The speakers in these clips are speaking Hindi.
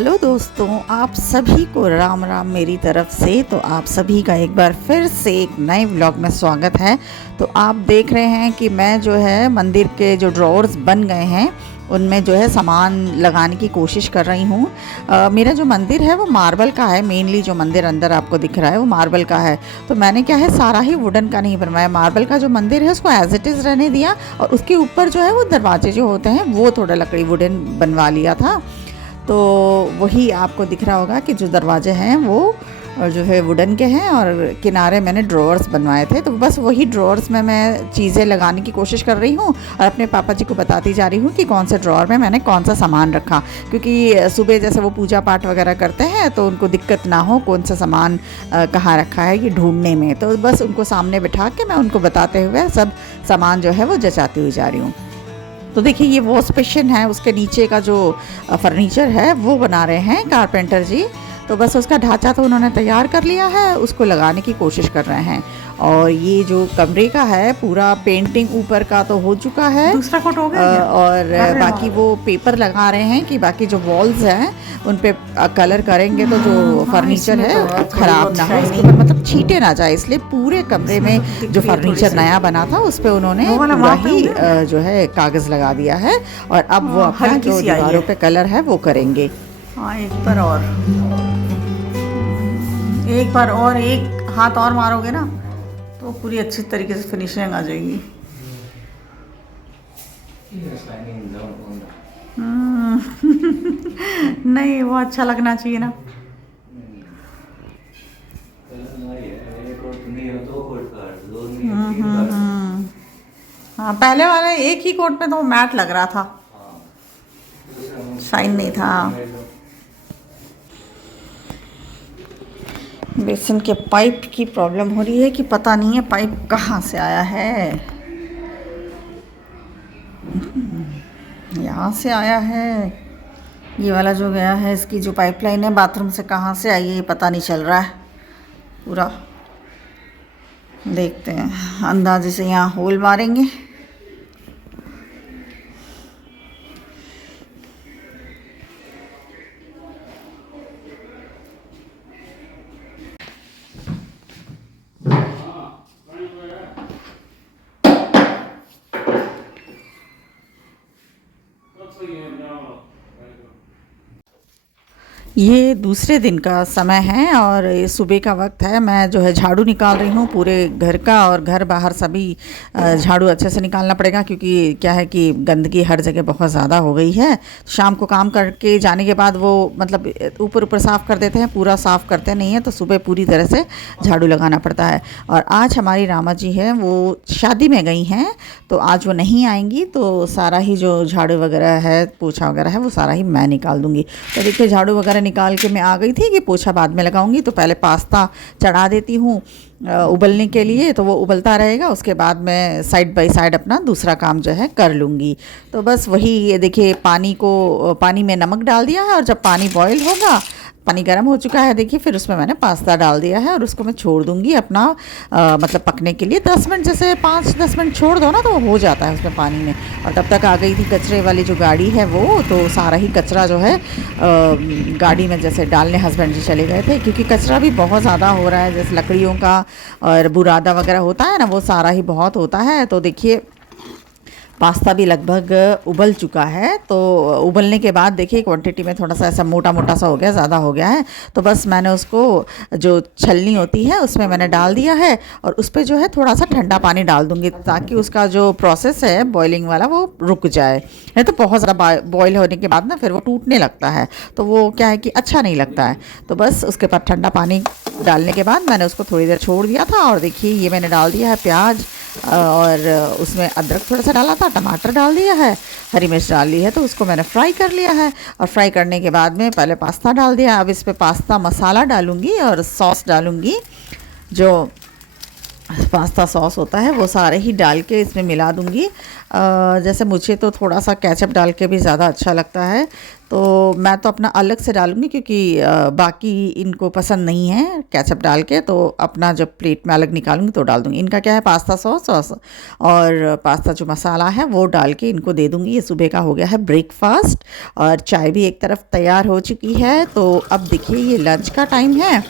हेलो दोस्तों, आप सभी को राम राम मेरी तरफ से। तो आप सभी का एक बार फिर से एक नए व्लॉग में स्वागत है। तो आप देख रहे हैं कि मैं जो है मंदिर के जो ड्रॉर्स बन गए हैं उनमें जो है सामान लगाने की कोशिश कर रही हूँ। मेरा जो मंदिर है वो मार्बल का है। मेनली जो मंदिर अंदर आपको दिख रहा है वो मार्बल का है। तो मैंने क्या है सारा ही वुडन का नहीं बनवाया, मार्बल का जो मंदिर है उसको एज इट इज़ रहने दिया और उसके ऊपर जो है वो दरवाजे जो होते हैं वो थोड़ा लकड़ी वुडन बनवा लिया था। तो वही आपको दिख रहा होगा कि जो दरवाजे हैं वो जो है वुडन के हैं और किनारे मैंने ड्रॉअर्स बनवाए थे। तो बस वही ड्रॉअर्स में मैं चीज़ें लगाने की कोशिश कर रही हूँ और अपने पापा जी को बताती जा रही हूँ कि कौन से ड्रॉअर में मैंने कौन सा सामान रखा, क्योंकि सुबह जैसे वो पूजा पाठ वगैरह करते हैं तो उनको दिक्कत ना हो कौन सा सामान कहाँ रखा है ये ढूंढने में। तो बस उनको सामने बिठा के मैं उनको बताते हुए सब सामान जो है वो जचाती हुई जा रही हूँ। तो देखिए ये वॉश बेसिन है, उसके नीचे का जो फर्नीचर है वो बना रहे हैं कारपेंटर जी। तो बस उसका ढांचा तो उन्होंने तैयार कर लिया है, उसको लगाने की कोशिश कर रहे हैं। और ये जो कमरे का है पूरा पेंटिंग ऊपर का तो हो चुका है, दूसरा कोट हो गया और बाकी वो पेपर लगा रहे हैं कि बाकी जो वॉल्स हैं उन पे कलर करेंगे तो जो फर्नीचर है तो ख़राब ना हो, उसके ऊपर मतलब छींटे ना जाए, इसलिए पूरे कमरे में जो फर्नीचर नया बना था उस पर उन्होंने पूरा ही जो है कागज़ लगा दिया है। और अब वो अपना जो दीवारों पे कलर है वो करेंगे। हाँ एक बार और एक हाथ और मारोगे ना तो पूरी अच्छी तरीके से फिनिशिंग आ जाएगी। नहीं वो अच्छा लगना चाहिए ना। हाँ पहले वाले एक ही कोट में तो मैट लग रहा था, शाइन नहीं था। बेसन के पाइप की प्रॉब्लम हो रही है कि पता नहीं है पाइप कहाँ से आया है। यहाँ से आया है, ये वाला जो गया है इसकी जो पाइपलाइन है बाथरूम से कहाँ से आई है ये पता नहीं चल रहा है पूरा। देखते हैं, अंदाजे से यहाँ होल मारेंगे। ये दूसरे दिन का समय है और ये सुबह का वक्त है। मैं जो है झाड़ू निकाल रही हूँ पूरे घर का, और घर बाहर सभी झाड़ू अच्छे से निकालना पड़ेगा क्योंकि क्या है कि गंदगी हर जगह बहुत ज़्यादा हो गई है। शाम को काम करके जाने के बाद वो मतलब ऊपर ऊपर साफ़ कर देते हैं, पूरा साफ़ करते नहीं हैं, तो सुबह पूरी तरह से झाड़ू लगाना पड़ता है। और आज हमारी रामा जी है वो शादी में गई हैं तो आज वो नहीं आएंगी, तो सारा ही जो झाड़ू वगैरह है पोछा वगैरह है वो सारा ही मैं निकाल दूँगी। तो देखिए झाड़ू वगैरह निकाल के मैं आ गई थी कि पोछा बाद में लगाऊंगी। तो पहले पास्ता चढ़ा देती हूँ उबलने के लिए, तो वो उबलता रहेगा, उसके बाद मैं साइड बाय साइड अपना दूसरा काम जो है कर लूँगी। तो बस वही ये देखिए पानी में नमक डाल दिया है और जब पानी बॉयल होगा, पानी गर्म हो चुका है देखिए, फिर उसमें मैंने पास्ता डाल दिया है और उसको मैं छोड़ दूँगी अपना मतलब पकने के लिए 10 मिनट, जैसे 5-10 मिनट छोड़ दो ना तो वो हो जाता है उसमें पानी में। और तब तक आ गई थी कचरे वाली जो गाड़ी है वो, तो सारा ही कचरा जो है गाड़ी में जैसे डालने हस्बैंड जी चले गए थे, क्योंकि कचरा भी बहुत ज़्यादा हो रहा है, जैसे लकड़ियों का और बुरादा वगैरह होता है ना वो सारा ही बहुत होता है। तो देखिए पास्ता भी लगभग उबल चुका है। तो उबलने के बाद देखिए क्वांटिटी में थोड़ा सा ऐसा मोटा मोटा सा हो गया, ज़्यादा हो गया है, तो बस मैंने उसको जो छलनी होती है उसमें मैंने डाल दिया है और उस पर जो है थोड़ा सा ठंडा पानी डाल दूँगी ताकि उसका जो प्रोसेस है बॉइलिंग वाला वो रुक जाए। नहीं तो बहुत ज़्यादा बॉयल होने के बाद ना फिर वो टूटने लगता है, तो वो क्या है कि अच्छा नहीं लगता है। तो बस उसके बाद ठंडा पानी डालने के बाद मैंने उसको थोड़ी देर छोड़ दिया था। और देखिए ये मैंने डाल दिया है प्याज और उसमें अदरक थोड़ा सा डाला था, टमाटर डाल दिया है, हरी मिर्च डाल ली है, तो उसको मैंने फ्राई कर लिया है। और फ्राई करने के बाद में पहले पास्ता डाल दिया। अब इस पे पास्ता मसाला डालूँगी और सॉस डालूँगी जो पास्ता सॉस होता है वो सारे ही डाल के इसमें मिला दूँगी। जैसे मुझे तो थोड़ा सा केचप डाल के भी ज़्यादा अच्छा लगता है, तो मैं तो अपना अलग से डालूँगी क्योंकि बाकी इनको पसंद नहीं है केचप डाल के, तो अपना जब प्लेट में अलग निकालूँगी तो डाल दूँगी। इनका क्या है, पास्ता सॉस और पास्ता जो मसाला है वो डाल के इनको दे दूँगी। ये सुबह का हो गया है ब्रेकफास्ट और चाय भी एक तरफ तैयार हो चुकी है। तो अब देखिए ये लंच का टाइम है,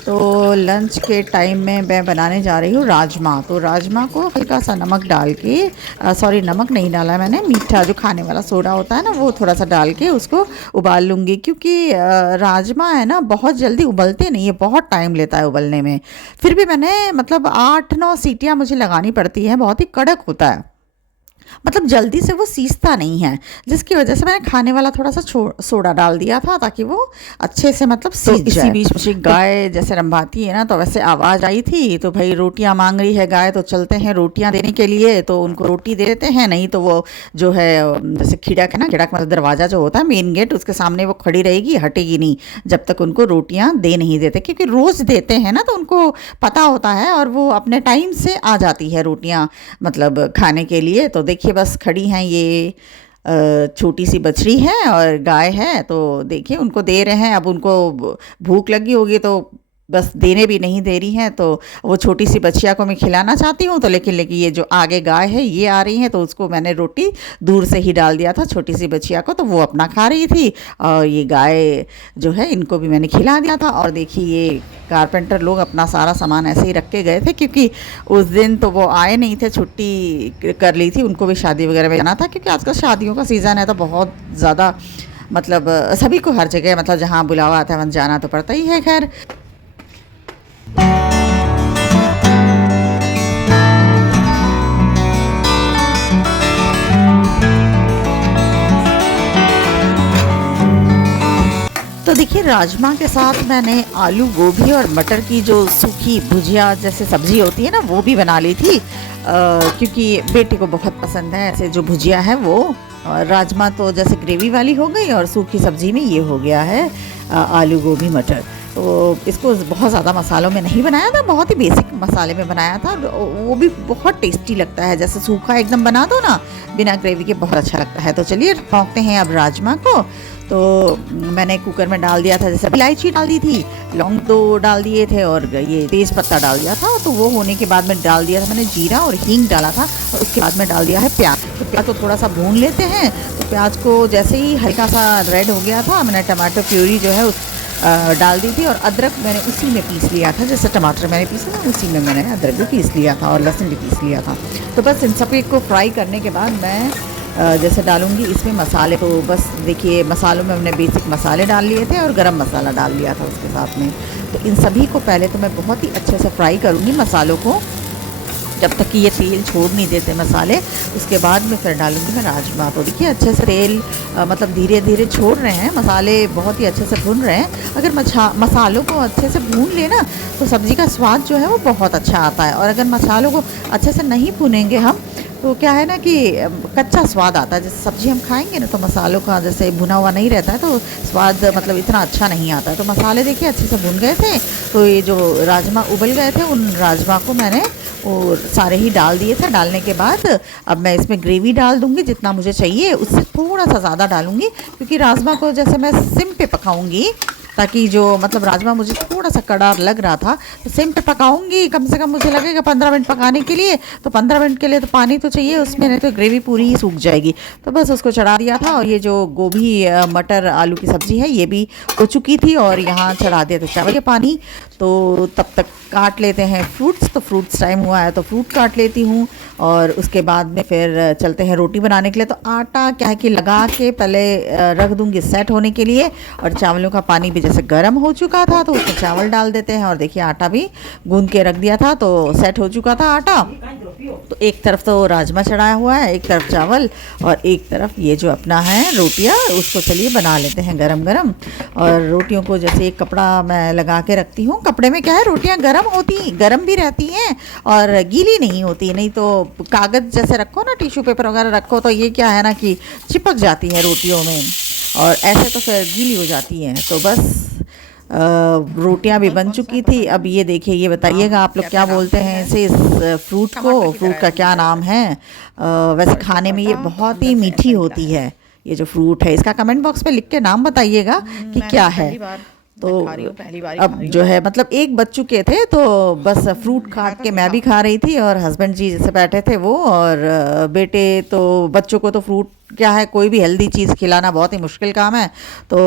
तो लंच के टाइम में मैं बनाने जा रही हूँ राजमा। तो राजमा को हल्का सा नमक डाल के सॉरी नमक नहीं डाला है मैंने, मीठा जो खाने वाला सोडा होता है ना वो थोड़ा सा डाल के उसको उबाल लूँगी। क्योंकि राजमा है ना बहुत जल्दी उबलते नहीं है, बहुत टाइम लेता है उबलने में। फिर भी मैंने मतलब 8-9 सीटियाँ मुझे लगानी पड़ती हैं, बहुत ही कड़क होता है, मतलब जल्दी से वो सीजता नहीं है, जिसकी वजह से मैंने खाने वाला थोड़ा सा सोडा डाल दिया था ताकि वो अच्छे से मतलब सीज जाए। इसी बीच मुझे गाय जैसे रंभाती है ना, तो वैसे आवाज़ आई थी, तो भाई रोटियां मांग रही है गाय, तो चलते हैं रोटियां देने के लिए। तो उनको रोटी दे देते हैं, नहीं तो वो जो है जैसे खिड़क है ना, खिड़क मतलब दरवाज़ा जो होता है मेन गेट, उसके सामने वो खड़ी रहेगी, हटेगी नहीं जब तक उनको रोटियाँ दे नहीं देते। क्योंकि रोज़ देते हैं ना, तो उनको पता होता है और वो अपने टाइम से आ जाती है रोटियाँ मतलब खाने के लिए। तो देखिए बस खड़ी हैं ये छोटी सी बछड़ी है और गाय है, तो देखिए उनको दे रहे हैं। अब उनको भूख लगी होगी तो बस देने भी नहीं दे रही हैं। तो वो छोटी सी बच्चिया को मैं खिलाना चाहती हूँ, तो लेकिन ये जो आगे गाय है ये आ रही है, तो उसको मैंने रोटी दूर से ही डाल दिया था छोटी सी बच्चिया को, तो वो अपना खा रही थी और ये गाय जो है इनको भी मैंने खिला दिया था। और देखिए ये कारपेंटर लोग अपना सारा सामान ऐसे ही रख के गए थे, क्योंकि उस दिन तो वो आए नहीं थे, छुट्टी कर ली थी, उनको भी शादी वगैरह में जाना था। क्योंकि आजकल शादियों का सीज़न है तो बहुत ज़्यादा मतलब सभी को हर जगह मतलब जहाँ बुलावा आता है वहाँ जाना तो पड़ता ही है। खैर तो देखिए राजमा के साथ मैंने आलू गोभी और मटर की जो सूखी भुजिया जैसे सब्ज़ी होती है ना वो भी बना ली थी, क्योंकि बेटे को बहुत पसंद है ऐसे जो भुजिया है वो। और राजमा तो जैसे ग्रेवी वाली हो गई और सूखी सब्ज़ी में ये हो गया है आलू गोभी मटर। तो इसको बहुत ज़्यादा मसालों में नहीं बनाया था, बहुत ही बेसिक मसाले में बनाया था, वो भी बहुत टेस्टी लगता है। जैसे सूखा एकदम बना दो ना बिना ग्रेवी के, बहुत अच्छा लगता है। तो चलिए पौंकते हैं अब राजमा को। तो मैंने कुकर में डाल दिया था, जैसे इलायची डाल दी थी, लौंग तो डाल दिए थे और ये तेज़ पत्ता डाल दिया था। तो वो होने के बाद में डाल दिया था मैंने जीरा और हींग डाला था, और उसके बाद में डाल दिया है प्याज। तो प्याज को थोड़ा सा भून लेते हैं। तो प्याज को जैसे ही हल्का सा रेड हो गया था, मैंने टमाटर प्यूरी जो है उस डाल दी थी, और अदरक मैंने उसी में पीस लिया था, जैसे टमाटर मैंने पीसा ना उसी में मैंने अदरक भी पीस लिया था और लहसुन भी पीस लिया था। तो बस इन सब को फ्राई करने के बाद मैं जैसे डालूंगी इसमें मसाले। तो बस देखिए मसालों में हमने बेसिक मसाले डाल लिए थे और गरम मसाला डाल लिया था उसके साथ में। तो इन सभी को पहले तो मैं बहुत ही अच्छे से फ्राई करूँगी मसालों को, जब तक कि ये तेल छोड़ नहीं देते मसाले। उसके बाद में फिर डालूंगी मैं राजमा। तो देखिए अच्छे से तेल मतलब धीरे धीरे छोड़ रहे हैं, मसाले बहुत ही अच्छे से भून रहे हैं। अगर मसालों को अच्छे से भून लेना तो सब्ज़ी का स्वाद जो है वो बहुत अच्छा आता है। और अगर मसालों को अच्छे से नहीं भूनेंगे हम तो क्या है ना कि कच्चा स्वाद आता है। जैसे सब्ज़ी हम खाएंगे ना तो मसालों का जैसे भुना हुआ नहीं रहता है तो स्वाद मतलब इतना अच्छा नहीं आता है। तो मसाले देखिए अच्छे से भुन गए थे, तो ये जो राजमा उबल गए थे उन राजमा को मैंने और सारे ही डाल दिए थे। डालने के बाद अब मैं इसमें ग्रेवी डाल दूँगी, जितना मुझे चाहिए उससे थोड़ा सा ज़्यादा डालूँगी, क्योंकि राजमा को जैसे मैं सिम पे पकाऊँगी, ताकि जो मतलब राजमा मुझे थोड़ा सा कड़ा लग रहा था तो सिम पे पकाऊंगी। कम से कम मुझे लगेगा 15 मिनट पकाने के लिए, तो 15 मिनट के लिए तो पानी तो चाहिए उसमें, नहीं तो ग्रेवी पूरी ही सूख जाएगी। तो बस उसको चढ़ा दिया था। और ये जो गोभी मटर आलू की सब्ज़ी है ये भी हो चुकी थी, और यहाँ चढ़ा दिया था चावल के पानी। तो तब तक काट लेते हैं फ्रूट्स। तो फ्रूट्स टाइम हुआ है तो फ्रूट काट लेती हूँ, और उसके बाद में फिर चलते हैं रोटी बनाने के लिए। तो आटा क्या है कि लगा के पहले रख दूँगी सेट होने के लिए, और चावलों का पानी भी जैसे गर्म हो चुका था तो उसमें चावल डाल देते हैं। और देखिए आटा भी गूंद के रख दिया था, तो सेट हो चुका था आटा। तो एक तरफ तो राजमा चढ़ाया हुआ है, एक तरफ चावल, और एक तरफ ये जो अपना है रोटियां, उसको चलिए बना लेते हैं गरम गरम। और रोटियों को जैसे एक कपड़ा मैं लगा के रखती हूँ, कपड़े में क्या है रोटियां गरम भी रहती हैं और गीली नहीं होती। नहीं तो कागज़ जैसे रखो ना, टिश्यू पेपर वगैरह रखो, तो ये क्या है ना कि चिपक जाती है रोटियों में, और ऐसे तो फिर गीली हो जाती हैं। तो बस रोटियां भी बन चुकी थी। अब ये देखिए, ये बताइएगा आप लोग क्या बोलते हैं इसे, इस फ्रूट को, फ्रूट का क्या नाम है? वैसे खाने में ये बहुत ही मीठी होती है, ये जो फ्रूट है। इसका कमेंट बॉक्स पे लिख के नाम बताइएगा कि क्या है। तो अब जो है मतलब एक बज चुके थे, तो बस फ्रूट काट के मैं भी खा रही थी और हस्बैंड जी जैसे बैठे थे वो, और बेटे तो, बच्चों को तो फ्रूट क्या है, कोई भी हेल्दी चीज़ खिलाना बहुत ही मुश्किल काम है। तो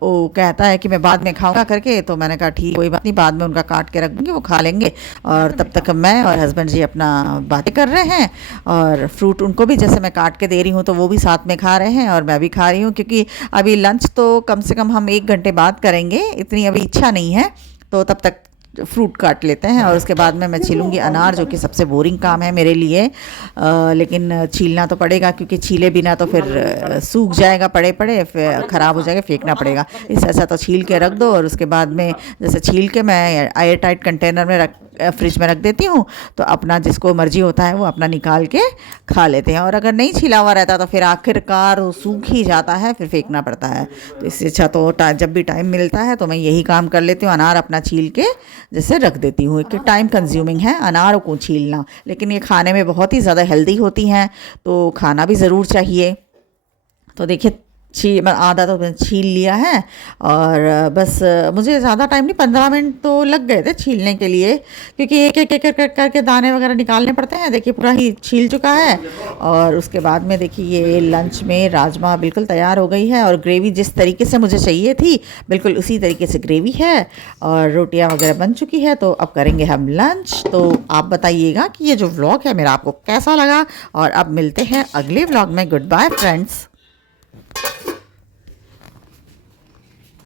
वो कहता है कि मैं बाद में खाऊंगा करके, तो मैंने कहा ठीक, कोई बात नहीं, बाद में उनका काट के रख दूँगी, वो खा लेंगे। और तब तक मैं और हस्बैंड जी अपना बातें कर रहे हैं, और फ्रूट उनको भी जैसे मैं काट के दे रही हूँ तो वो भी साथ में खा रहे हैं और मैं भी खा रही हूँ, क्योंकि अभी लंच तो कम से कम हम 1 घंटे बाद करेंगे, इतनी अभी इच्छा नहीं है। तो तब तक फ्रूट काट लेते हैं और उसके बाद में मैं छीलूँगी अनार, जो कि सबसे बोरिंग काम है मेरे लिए। लेकिन छीलना तो पड़ेगा, क्योंकि छीले बिना तो फिर सूख जाएगा, पड़े पड़े फिर ख़राब हो जाएगा, फेंकना पड़ेगा। इससे अच्छा तो छील के रख दो, और उसके बाद में जैसे छील के मैं एयर टाइट कंटेनर में फ्रिज में रख देती हूँ, तो अपना जिसको मर्जी होता है वो अपना निकाल के खा लेते हैं। और अगर नहीं छिला हुआ रहता तो फिर आखिरकार वो सूख ही जाता है, फिर फेंकना पड़ता है। तो इससे अच्छा तो जब भी टाइम मिलता है तो मैं यही काम कर लेती हूँ, अनार अपना छील के जैसे रख देती हूँ। एक टाइम कंज्यूमिंग है अनारों को छीलना, लेकिन ये खाने में बहुत ही ज़्यादा हेल्दी होती हैं, तो खाना भी ज़रूर चाहिए। तो देखिए, आधा तो मैंने छील लिया है, और बस मुझे ज़्यादा टाइम नहीं, 15 मिनट तो लग गए थे छीलने के लिए, क्योंकि एक एक एक एक करके दाने वगैरह निकालने पड़ते हैं। देखिए पूरा ही छील चुका है। और उसके बाद में देखिए, ये लंच में राजमा बिल्कुल तैयार हो गई है, और ग्रेवी जिस तरीके से मुझे चाहिए थी बिल्कुल उसी तरीके से ग्रेवी है, और रोटियाँ वगैरह बन चुकी है। तो अब करेंगे हम लंच। तो आप बताइएगा कि ये जो व्लॉग है मेरा आपको कैसा लगा, और अब मिलते हैं अगले व्लॉग में। Goodbye friends.